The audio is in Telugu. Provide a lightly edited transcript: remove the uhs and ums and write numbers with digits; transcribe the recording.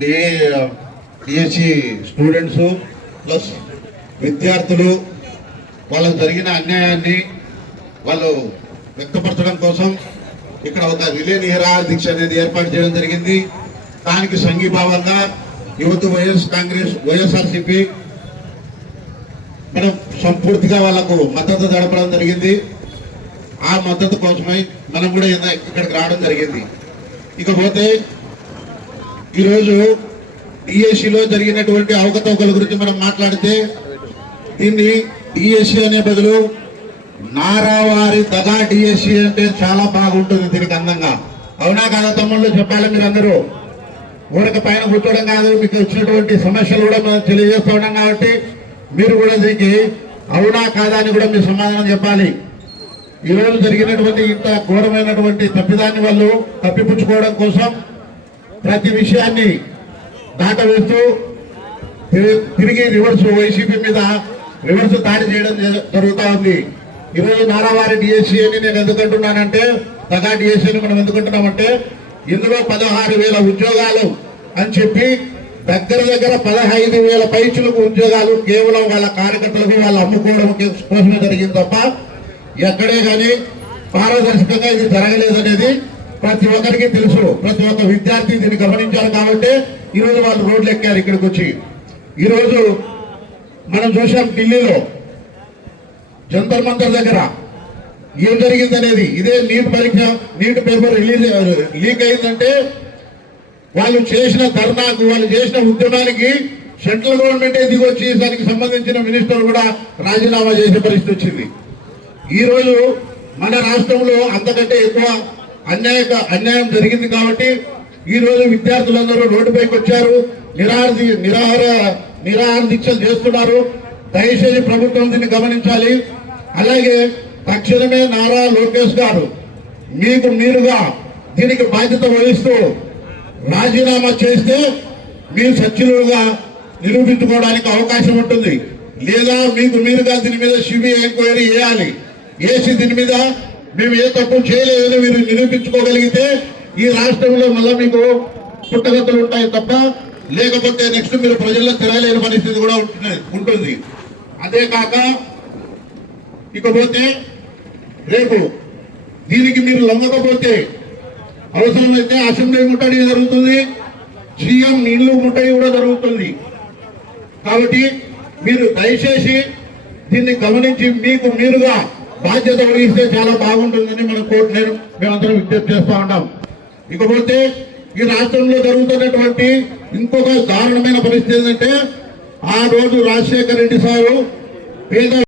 డిఎస్సి స్టూడెంట్స్ ప్లస్ విద్యార్థులు వాళ్ళకు జరిగిన అన్యాయాన్ని వాళ్ళు వ్యక్తపరచడం కోసం ఇక్కడ ఒక రిలే నిరాహార దీక్ష అనేది ఏర్పాటు చేయడం జరిగింది. దానికి సంఘీభావంగా యువత వైఎస్ఆర్సీపీ మనం సంపూర్తిగా వాళ్ళకు మద్దతు జరపడం జరిగింది. ఆ మద్దతు కోసమై మనం కూడా ఇక్కడికి రావడం జరిగింది. ఇకపోతే ఈరోజు డిఎస్సిలో జరిగినటువంటి అవకతవకల గురించి మనం మాట్లాడితే దీన్ని డిఎస్సి అనే బదులు నారావారి దగా డిఎస్సి అంటే చాలా బాగుంటుంది. దీనికి అందంగా అవునా కాదా తమ్ముళ్ళు చెప్పాలి. మీరు అందరూ ఊరక పైన కూర్చోవడం కాదు, మీకు వచ్చినటువంటి సమస్యలు కూడా మనం తెలియజేస్తూ ఉన్నాం కాబట్టి మీరు కూడా దీనికి అవునా కాదా అని కూడా మీ సమాధానం చెప్పాలి. ఈరోజు జరిగినటువంటి ఇంత ఘోరమైనటువంటి తప్పిదాన్ని వాళ్ళు తప్పిపుచ్చుకోవడం కోసం ప్రతి విషయాన్ని దాటవేస్తూ తిరిగి రివర్స్ వైసీపీ మీద రివర్స్ దాడి చేయడం జరుగుతూ ఉంది. ఈరోజు నారావారి డిఎస్సి అని నేను ఎందుకంటున్నానంటే దగా డిఎస్సి అని మనం ఎందుకంటున్నామంటే ఇందులో 16,000 ఉద్యోగాలు అని చెప్పి దగ్గర 15,000 పైచులకు ఉద్యోగాలు కేవలం వాళ్ళ కార్యకర్తలకు వాళ్ళు అమ్ముకోవడం కోసమే జరిగింది తప్ప ఎక్కడే కానీ పారదర్శకంగా ఇది జరగలేదనేది ప్రతి ఒక్కరికి తెలుసు. ప్రతి ఒక్క విద్యార్థి దీన్ని గమనించారు కాబట్టి ఈరోజు వాళ్ళు రోడ్లు ఎక్కారు ఇక్కడికి వచ్చి. ఈరోజు మనం చూసాం ఢిల్లీలో జంతర్ మంతర్ దగ్గర ఏం జరిగిందనేది. ఇదే నీట్ పేపర్ లీక్ అయిందంటే వాళ్ళు చేసిన ధర్నాకు వాళ్ళు చేసిన ఉద్యమానికి సెంట్రల్ గవర్నమెంటే దిగొచ్చి దానికి సంబంధించిన మినిస్టర్ కూడా రాజీనామా చేసే పరిస్థితి వచ్చింది. ఈ రోజు మన రాష్ట్రంలో అంతకంటే ఎక్కువ అన్యాయం జరిగింది కాబట్టి ఈ రోజు విద్యార్థులందరూ రోడ్డుపైకి వచ్చారు, నిరాహార దీక్షలు చేస్తున్నారు. దయచేసి ప్రభుత్వం దీన్ని గమనించాలి. అలాగే తక్షణమే నారా లోకేష్ గారు మీరుగా దీనికి బాధ్యత వహిస్తూ రాజీనామా చేస్తే మీరు సచ్చిలుగా నిరూపించుకోవడానికి అవకాశం ఉంటుంది. లేదా మీరుగా దీని మీద సిబిఐ ఎంక్వైరీ చేయాలి. వేసి దీని మీద మేము ఏ తప్పు చేయలేదని మీరు నిరూపించుకోగలిగితే ఈ రాష్ట్రంలో మళ్ళీ మీకు పుట్టగతులు ఉంటాయి తప్ప లేకపోతే నెక్స్ట్ మీరు ప్రజల్లో తిరగలేని పరిస్థితి కూడా ఉంటుంది. అదే కాక ఇకపోతే రేపు దీనికి మీరు లొంగకపోతే అవసరమైతే అసెంబ్లీ ముట్టడి జరుగుతుంది, సీఎం నీళ్లు ముట్టడి కూడా జరుగుతుంది. కాబట్టి మీరు దయచేసి దీన్ని గమనించి మీరుగా బాధ్యత వహిస్తే చాలా బాగుంటుందని మేమందరం విజ్ఞప్తి చేస్తూ ఉన్నాం. ఇకపోతే ఈ రాష్ట్రంలో జరుగుతున్నటువంటి ఇంకొక దారుణమైన పరిస్థితి ఏంటంటే ఆ రోజు రాజశేఖర రెడ్డి సారు పేద